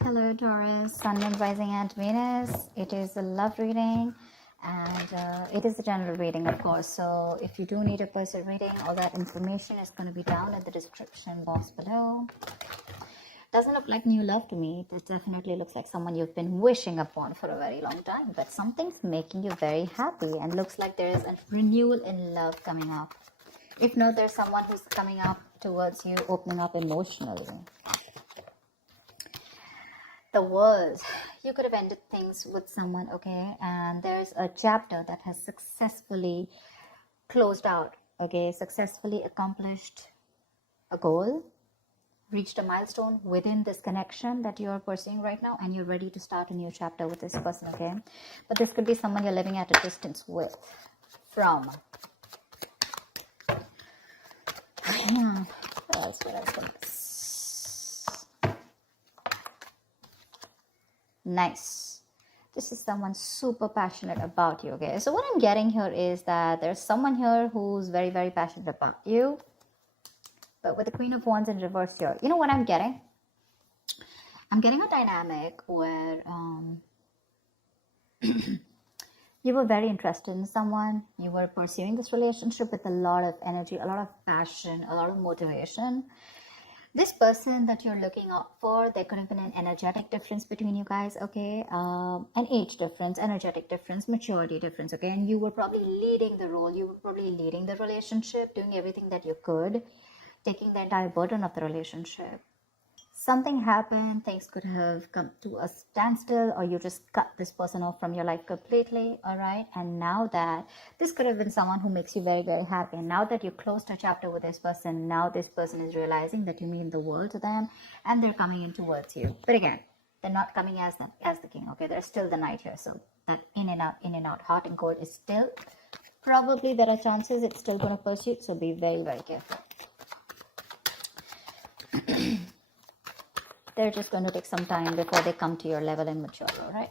Hello Taurus, Sun, Moon, Rising and Venus. It is a love reading and it is a general reading, of course. So if you do need a personal reading, all that information is going to be down in the description box below. Doesn't look like new love to me. It definitely looks like someone you've been wishing upon for a very long time, but something's making you very happy and looks like there is a renewal in love coming up. If not, there's someone who's coming up towards you, opening up emotionally. The world, you could have ended things with someone, okay, and there's a chapter that has successfully closed out, okay, successfully accomplished a goal, reached a milestone within this connection that you're pursuing right now, and you're ready to start a new chapter with this person, okay. But this could be someone you're living at a distance with, from. That's what I think. Nice. This is someone super passionate about you, okay. So what I'm getting here is that there's someone here who's very, very passionate about you, but with the Queen of Wands in reverse here, you know what I'm getting? I'm getting a dynamic where you were very interested in someone, you were pursuing this relationship with a lot of energy, a lot of passion, a lot of motivation. This person that you're looking out for, there could have been an energetic difference between you guys, okay, an age difference, energetic difference, maturity difference, okay, and you were probably leading the role, you were probably leading the relationship, doing everything that you could, taking the entire burden of the relationship. Something happened, things could have come to a standstill, or you just cut this person off from your life completely, all right? And now that this could have been someone who makes you very, very happy, and now that you closed a chapter with this person, now this person is realizing that you mean the world to them, and they're coming in towards you. But again, they're not coming as the king, okay? There's still the knight here, so that in and out, heart and gold is still, probably there are chances it's still going to pursue, so be very, very careful. They're just going to take some time before they come to your level and mature, all right?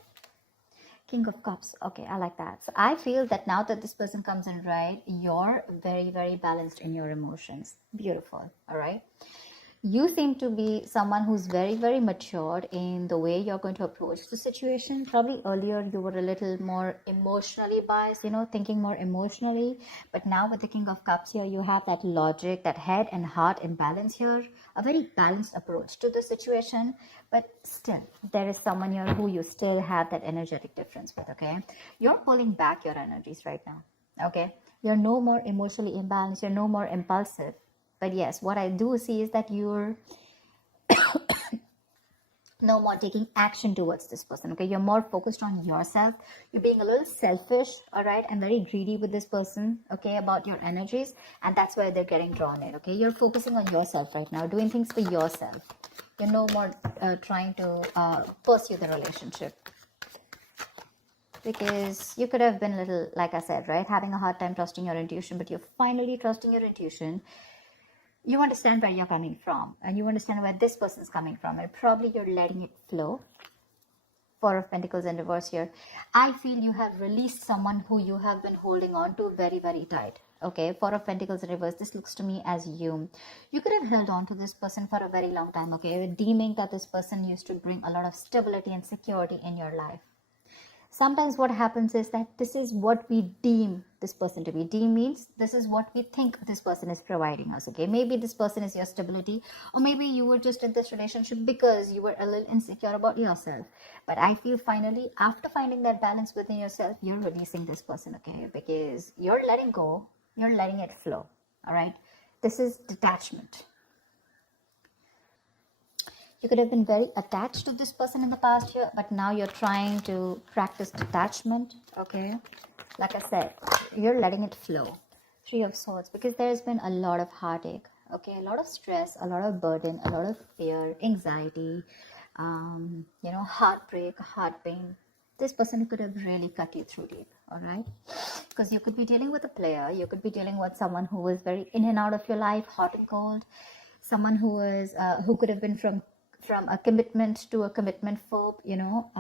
King of Cups. Okay, I like that. So I feel that now that this person comes in, right, you're very, very balanced in your emotions. Beautiful, all right? You seem to be someone who's very, very matured in the way you're going to approach the situation. Probably earlier you were a little more emotionally biased, you know, thinking more emotionally. But now with the King of Cups here, you have that logic, that head and heart in balance here. A very balanced approach to the situation. But still, there is someone here who you still have that energetic difference with, okay? You're pulling back your energies right now, okay? You're no more emotionally imbalanced. You're no more impulsive. But yes, what I do see is that you're no more taking action towards this person, okay? You're more focused on yourself. You're being a little selfish, all right, and very greedy with this person, okay, about your energies, and that's where they're getting drawn in, okay? You're focusing on yourself right now, doing things for yourself. You're no more trying to pursue the relationship, because you could have been a little, like I said, right, having a hard time trusting your intuition, but you're finally trusting your intuition. You understand where you're coming from, and you understand where this person's coming from, and probably you're letting it flow. Four of Pentacles in reverse here. I feel you have released someone who you have been holding on to very, very tight. Okay, Four of Pentacles in reverse. This looks to me as you could have held on to this person for a very long time, okay, deeming that this person used to bring a lot of stability and security in your life. Sometimes what happens is that this is what we deem this person to be. Deem means this is what we think this person is providing us, okay? Maybe this person is your stability, or maybe you were just in this relationship because you were a little insecure about yourself. But I feel finally, after finding that balance within yourself, you're releasing this person, okay? Because you're letting go, you're letting it flow, all right? This is detachment. You could have been very attached to this person in the past year, but now you're trying to practice detachment, okay? Like I said, you're letting it flow. Three of Swords, because there's been a lot of heartache, okay? A lot of stress, a lot of burden, a lot of fear, anxiety, you know, heartbreak, heart pain. This person could have really cut you through deep, all right? Because you could be dealing with a player, you could be dealing with someone who is very in and out of your life, hot and cold, someone who is who could have been from a commitment to a commitment phobe, you know,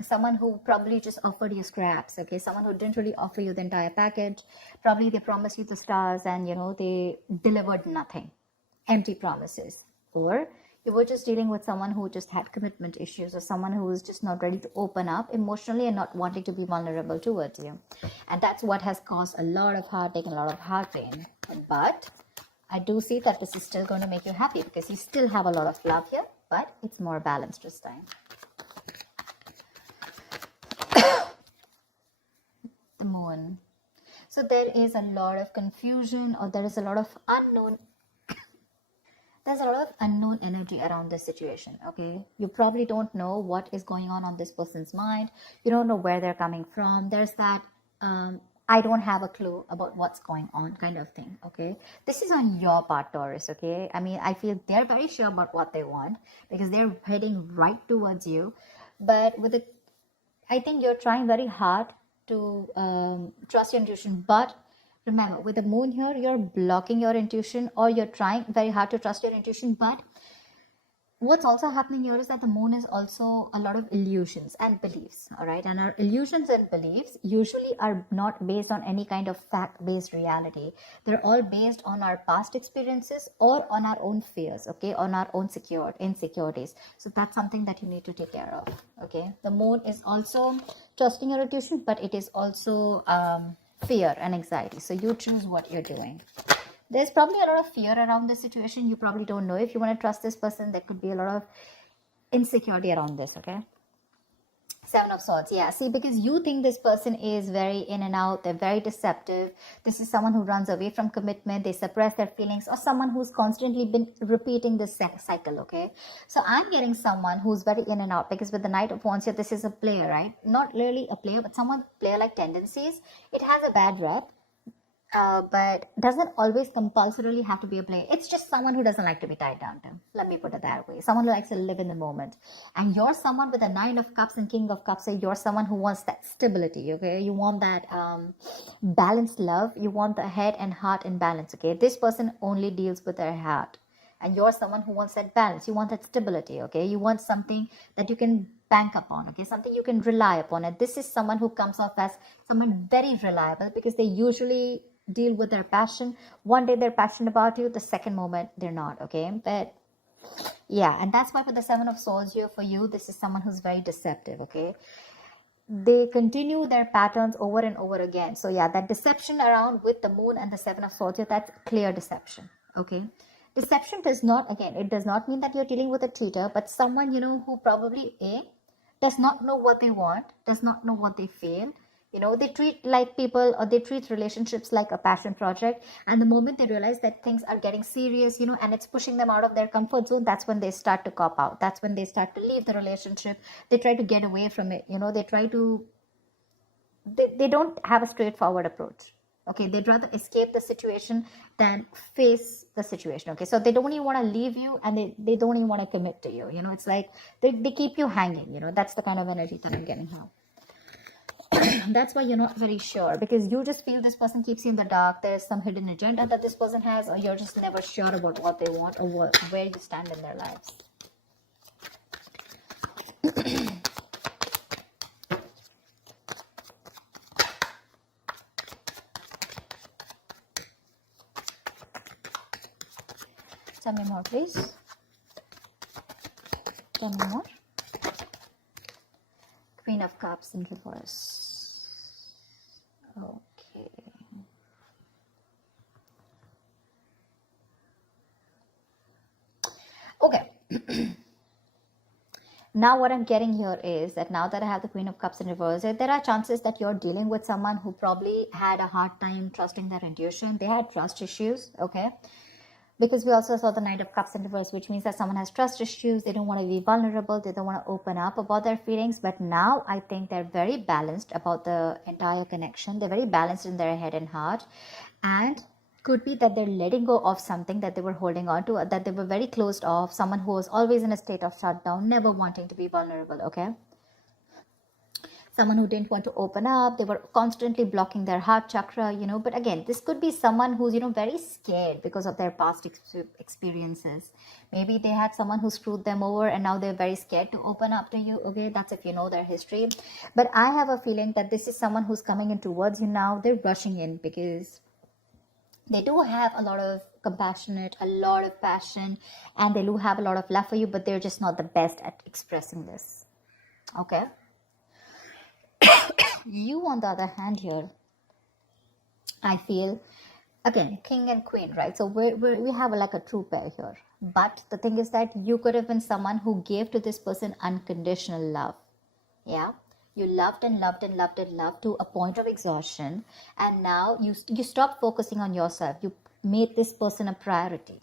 someone who probably just offered you scraps, okay, someone who didn't really offer you the entire package. Probably they promised you the stars and, you know, they delivered nothing, empty promises. Or you were just dealing with someone who just had commitment issues, or someone who is just not ready to open up emotionally and not wanting to be vulnerable towards you. And that's what has caused a lot of heartache and a lot of heart pain. But I do see that this is still going to make you happy, because you still have a lot of love here, but it's more balanced this time. The moon. So there is a lot of confusion, or there is a lot of unknown. There's a lot of unknown energy around this situation, okay? You probably don't know what is going on this person's mind. You don't know where they're coming from. There's that, I don't have a clue about what's going on kind of thing, okay? This is on your part, Taurus, okay? I mean, I feel they're very sure about what they want, because they're heading right towards you. But with it, I think you're trying very hard to trust your intuition, but remember, with the moon here, you're blocking your intuition, or you're trying very hard to trust your intuition. But what's also happening here is that the moon is also a lot of illusions and beliefs, all right? And our illusions and beliefs usually are not based on any kind of fact-based reality. They're all based on our past experiences or on our own fears, okay? On our own insecurities. So that's something that you need to take care of, okay? The moon is also trusting your intuition, but it is also fear and anxiety. So you choose what you're doing. There's probably a lot of fear around this situation. You probably don't know if you want to trust this person. There could be a lot of insecurity around this, okay? Seven of Swords, yeah. See, because you think this person is very in and out, they're very deceptive. This is someone who runs away from commitment, they suppress their feelings, or someone who's constantly been repeating this cycle, okay? So I'm getting someone who's very in and out, because with the Knight of Wands here, this is a player, right? Not really a player, but someone player-like tendencies. It has a bad rep. But doesn't always compulsorily have to be a player. It's just someone who doesn't like to be tied down to. Let me put it that way. Someone who likes to live in the moment. And you're someone with a Nine of Cups and King of Cups. So you're someone who wants that stability, okay? You want that balanced love. You want the head and heart in balance, okay? This person only deals with their heart. And you're someone who wants that balance. You want that stability, okay? You want something that you can bank upon, okay? Something you can rely upon. And this is someone who comes off as someone very reliable, because they usually deal with their passion. One day they're passionate about you, the second moment they're not, okay? But yeah, and that's why for the Seven of Swords here, for you, this is someone who's very deceptive, okay? They continue their patterns over and over again. So yeah, that deception around with the moon and the Seven of Swords here, that's clear deception, okay? Deception does not, again, it does not mean that you're dealing with a cheater, but someone, you know, who probably does not know what they want, does not know what they feel. You know, they treat like people, or they treat relationships like a passion project. And the moment they realize that things are getting serious, you know, and it's pushing them out of their comfort zone, that's when they start to cop out. That's when they start to leave the relationship. They try to get away from it. You know, they try to, they don't have a straightforward approach. Okay, they'd rather escape the situation than face the situation. Okay, so they don't even want to leave you, and they don't even want to commit to you. You know, it's like they keep you hanging. You know, that's the kind of energy that I'm getting now. That's why you're not very sure, because you just feel this person keeps you in the dark. There's some hidden agenda that this person has, or you're just never sure about what they want, or where you stand in their lives. Tell me more, please. Tell me more. Queen of Cups in reverse. Okay. Okay. Now what I'm getting here is that now that I have the Queen of Cups in reverse, there are chances that you're dealing with someone who probably had a hard time trusting their intuition. They had trust issues, okay? Because we also saw the Knight of Cups in reverse, which means that someone has trust issues. They don't want to be vulnerable. They don't want to open up about their feelings. But now I think they're very balanced about the entire connection. They're very balanced in their head and heart. And could be that they're letting go of something that they were holding on to, that they were very closed off. Someone who was always in a state of shutdown, never wanting to be vulnerable, okay? Someone who didn't want to open up. They were constantly blocking their heart chakra, you know. But again, this could be someone who's, you know, very scared because of their past experiences. Maybe they had someone who screwed them over, and now they're very scared to open up to you, okay? That's if you know their history. But I have a feeling that this is someone who's coming in towards you now. They're rushing in because They do have a lot of compassionate, a lot of passion, and they do have a lot of love for you, but they're just not the best at expressing this. Okay. You, on the other hand, here, I feel, again, king and queen, right? So we have like a true pair here. But the thing is that you could have been someone who gave to this person unconditional love. Yeah. You loved and loved and loved and loved to a point of exhaustion. And now you stopped focusing on yourself. You made this person a priority.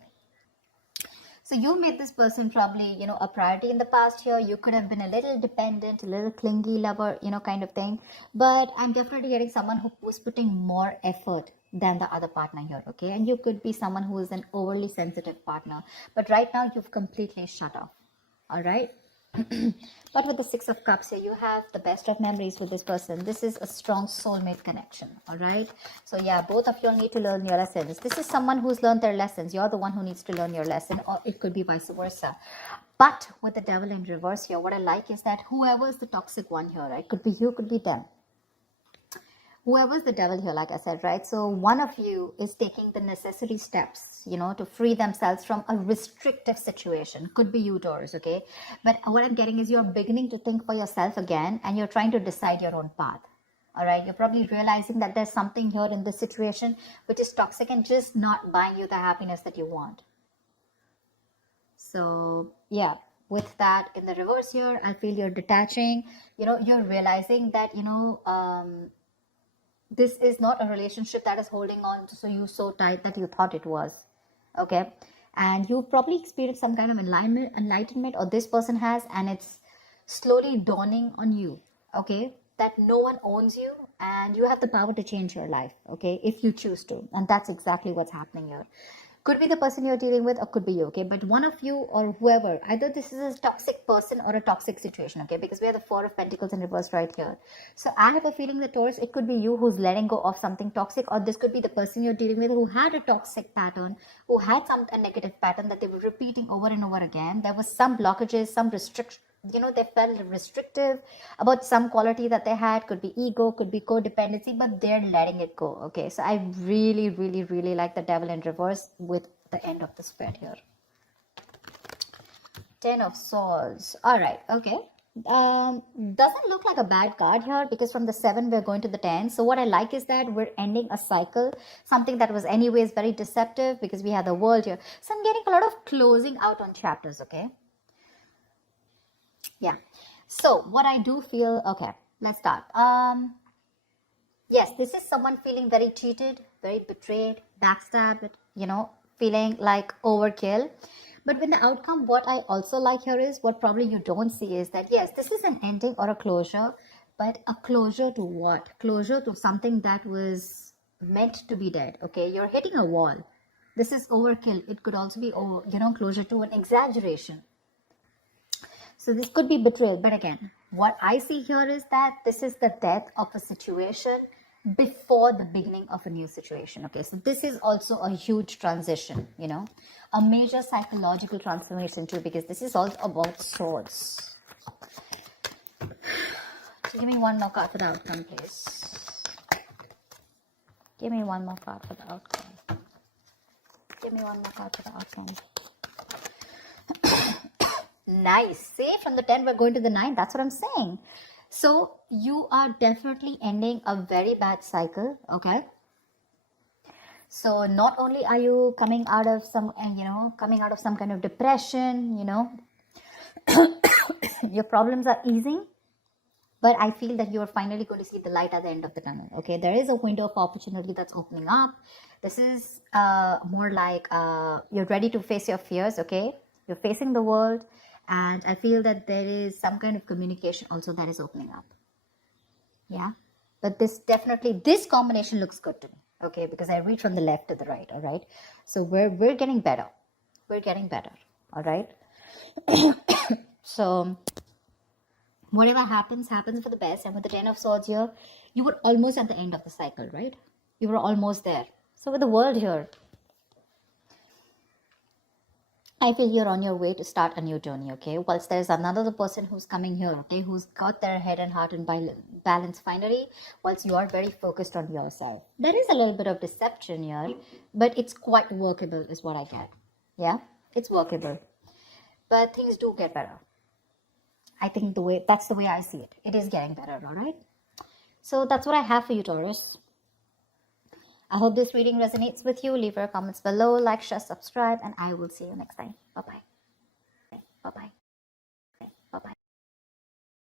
So you made this person probably, a priority in the past year. You could have been a little dependent, a little clingy lover, kind of thing. But I'm definitely getting someone who was putting more effort than the other partner here, okay? And you could be someone who is an overly sensitive partner. But right now, you've completely shut off, all right? But with the Six of Cups here, you have the best of memories with this person. This is a strong soulmate connection, all right? So yeah, both of you all need to learn your lessons. This is someone who's learned their lessons. You're the one who needs to learn your lesson, or it could be vice versa. But with the Devil in reverse here, what I like is that whoever is the toxic one here, right? Could be you, could be them. Whoever's the devil here, like I said, right? So one of you is taking the necessary steps, to free themselves from a restrictive situation. Could be you, Taurus, okay? But what I'm getting is you're beginning to think for yourself again, and you're trying to decide your own path. All right, you're probably realizing that there's something here in this situation which is toxic and just not buying you the happiness that you want. So yeah, with that in the reverse here, I feel you're detaching. You're realizing that this is not a relationship that is holding on to you so tight that you thought it was, okay? And you've probably experienced some kind of enlightenment, or this person has, and it's slowly dawning on you, okay, that no one owns you and you have the power to change your life, okay, if you choose to. And that's exactly what's happening here. Could be the person you're dealing with, or could be you, okay? But one of you or whoever, either this is a toxic person or a toxic situation, okay? Because we have the Four of Pentacles in reverse right here. So I have a feeling that, Taurus, it could be you who's letting go of something toxic, or this could be the person you're dealing with who had a toxic pattern, who had a negative pattern that they were repeating over and over again. There was some blockages, some restriction. They felt restrictive about some quality that they had. Could be ego, could be codependency, but they're letting it go, okay? So I really, really, really like the Devil in reverse with the end of the spread here. 10 of Swords. All right, okay. Doesn't look like a bad card here, because from the 7 we're going to the 10. So what I like is that we're ending a cycle, something that was anyways very deceptive, because we had the World here. So I'm getting a lot of closing out on chapters, okay? Yeah. So what I do feel, okay, let's start. Yes, this is someone feeling very cheated, very betrayed, backstabbed, feeling like overkill. But when the outcome, what I also like here is, what probably you don't see is that, yes, this is an ending or a closure, but a closure to what? Closure to something that was meant to be dead, okay? You're hitting a wall. This is overkill. It could also be, closure to an exaggeration. So this could be betrayal. But again, what I see here is that this is the death of a situation before the beginning of a new situation. Okay, so this is also a huge transition, a major psychological transformation too, because this is also about swords. So give me one more card for the outcome, please. Give me one more card for the outcome. Give me one more card for the outcome. Nice. See, from the 10 we're going to the 9. That's what I'm saying. So you are definitely ending a very bad cycle, okay? So not only are you coming out of some kind of depression, your problems are easing, but I feel that you're finally going to see the light at the end of the tunnel, okay? There is a window of opportunity that's opening up. This is more like you're ready to face your fears, okay? You're facing the world. And I feel that there is some kind of communication also that is opening up. Yeah. But this combination looks good to me. Okay. Because I read from the left to the right. All right. So we're getting better. We're getting better. All right. So whatever happens for the best. And with the 10 of Swords here, you were almost at the end of the cycle, right? You were almost there. So with the World here, I feel you're on your way to start a new journey, okay? Whilst there's another person who's coming here, okay, who's got their head and heart in balance finally, whilst you are very focused on yourself. There is a little bit of deception here, but it's quite workable, is what I get. Yeah, it's workable. But things do get better. I think that's the way I see it. It is getting better, all right? So that's what I have for you, Taurus. I hope this reading resonates with you. Leave your comments below, like, share, subscribe, and I will see you next time. Bye-bye. Bye-bye.